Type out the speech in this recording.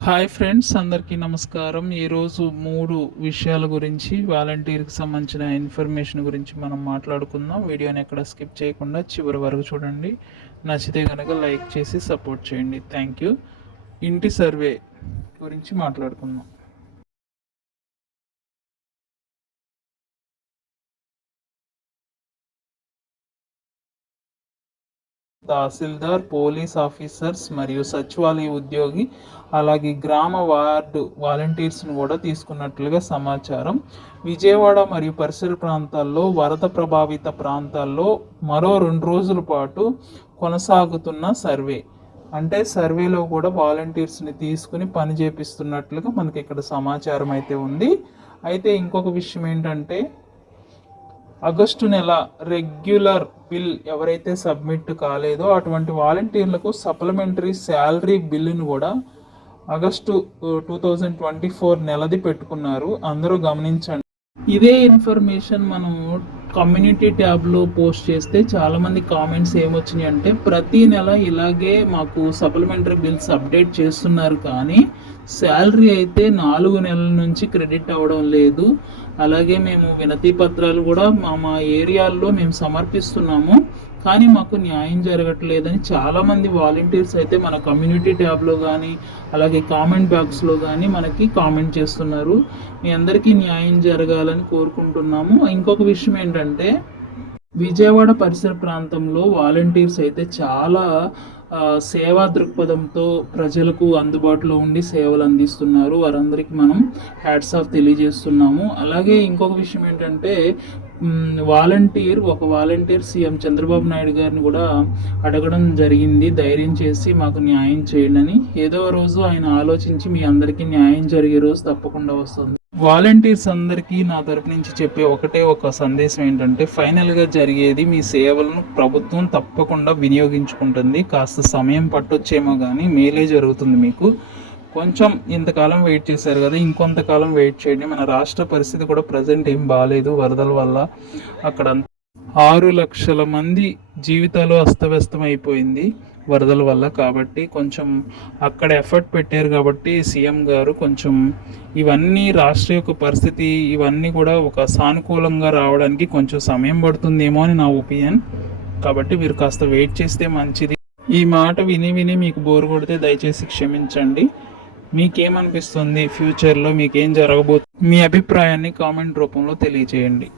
Hi friends, అందరికీ నమస్కారం. ఈరోజు 3 విషయాల గురించి వాలంటీర్కి సంబంధించిన ఇన్ఫర్మేషన్ గురించి మనం మాట్లాడుకుందాం. వీడియోని ఎక్కడ స్కిప్ చేయకుండా చివరి వరకు చూడండి. నచ్చితే కనుక లైక్ చేసి సపోర్ట్ చేయండి. Thank you. ఇంటి సర్వే గురించి మాట్లాడుకుందాం. తహసీల్దార్, పోలీస్ ఆఫీసర్స్ మరియు సచివాలయ ఉద్యోగి, అలాగే గ్రామ వార్డు వాలంటీర్స్ను కూడా తీసుకున్నట్లుగా సమాచారం. విజయవాడ మరియు పరిసర ప్రాంతాల్లో వరద ప్రభావిత ప్రాంతాల్లో మరో 2 రోజుల పాటు కొనసాగుతున్న సర్వే. అంటే సర్వేలో కూడా వాలంటీర్స్ని తీసుకుని పని చేపిస్తున్నట్లుగా మనకి ఇక్కడ సమాచారం అయితే ఉంది. అయితే ఇంకొక విషయం ఏంటంటే, ఆగస్టు నెల రెగ్యులర్ బిల్ ఎవరైతే సబ్మిట్ కాలేదో అటువంటి వాలంటీర్లకు సప్లిమెంటరీ శాలరీ బిల్లును కూడా ఆగస్టు 2024 నెలది పెట్టుకున్నారు. అందరూ గమనించండి. ఇదే ఇన్ఫర్మేషన్ మనం కమ్యూనిటీ ట్యాబ్లో పోస్ట్ చేస్తే చాలామంది కామెంట్స్ ఏమొచ్చినాయి అంటే, ప్రతి నెల ఇలాగే మాకు సప్లిమెంటరీ బిల్స్ అప్డేట్ చేస్తున్నారు కానీ శాలరీ అయితే 4 నెలల నుంచి క్రెడిట్ అవ్వడం లేదు. అలాగే మేము వినతి పత్రాలు కూడా మా ఏరియాల్లో మేము సమర్పిస్తున్నాము కానీ మాకు న్యాయం జరగట్లేదని చాలామంది వాలంటీర్స్ అయితే మన కమ్యూనిటీ ట్యాబ్లో కానీ అలాగే కామెంట్ బాక్స్లో కానీ మనకి కామెంట్ చేస్తున్నారు. మీ అందరికీ న్యాయం జరగాలని కోరుకుంటున్నాము. ఇంకొక విషయం ఏంటంటే, విజయవాడ పరిసర ప్రాంతంలో వాలంటీర్స్ అయితే చాలా సేవా దృక్పథంతో ప్రజలకు అందుబాటులో ఉండి సేవలు అందిస్తున్నారు. వారందరికీ మనం హ్యాట్స్ ఆఫ్ తెలియజేస్తున్నాము. అలాగే ఇంకొక విషయం ఏంటంటే, ఒక వాలంటీర్ సీఎం చంద్రబాబు నాయుడు గారిని కూడా అడగడం జరిగింది, ధైర్యం చేసి మాకు న్యాయం చేయండి అని. ఏదో రోజు ఆయన ఆలోచించి మీ అందరికీ న్యాయం జరిగే రోజు తప్పకుండా వస్తుంది. వాలంటీర్స్ అందరికీ నా తరపు నుంచి చెప్పే ఒక సందేశం ఏంటంటే, ఫైనల్గా జరిగేది మీ సేవలను ప్రభుత్వం తప్పకుండా వినియోగించుకుంటుంది. కాస్త సమయం పట్టొచ్చేమో కానీ మేలే జరుగుతుంది మీకు. కొంచెం ఇంతకాలం వెయిట్ చేశారు కదా, ఇంకొంతకాలం వెయిట్ చేయండి. మన రాష్ట్ర పరిస్థితి కూడా ప్రజెంట్ ఏం బాగాలేదు. వరదల వల్ల అక్కడ 6 లక్షల మంది జీవితాలు అస్తవ్యస్తం అయిపోయింది వరదల వల్ల. కాబట్టి కొంచెం అక్కడ ఎఫర్ట్ పెట్టారు కాబట్టి సీఎం గారు కొంచెం ఇవన్నీ రాష్ట్ర యొక్క పరిస్థితి ఇవన్నీ కూడా ఒక సానుకూలంగా రావడానికి కొంచెం సమయం పడుతుందేమో అని నా ఒపీనియన్. కాబట్టి మీరు కాస్త వెయిట్ చేస్తే మంచిది. ఈ మాట విని మీకు బోర్ కొడితే దయచేసి క్షమించండి. మీకేమనిపిస్తుంది, ఫ్యూచర్లో మీకేం జరగబోతుంది, మీ అభిప్రాయాన్ని కామెంట్ రూపంలో తెలియజేయండి.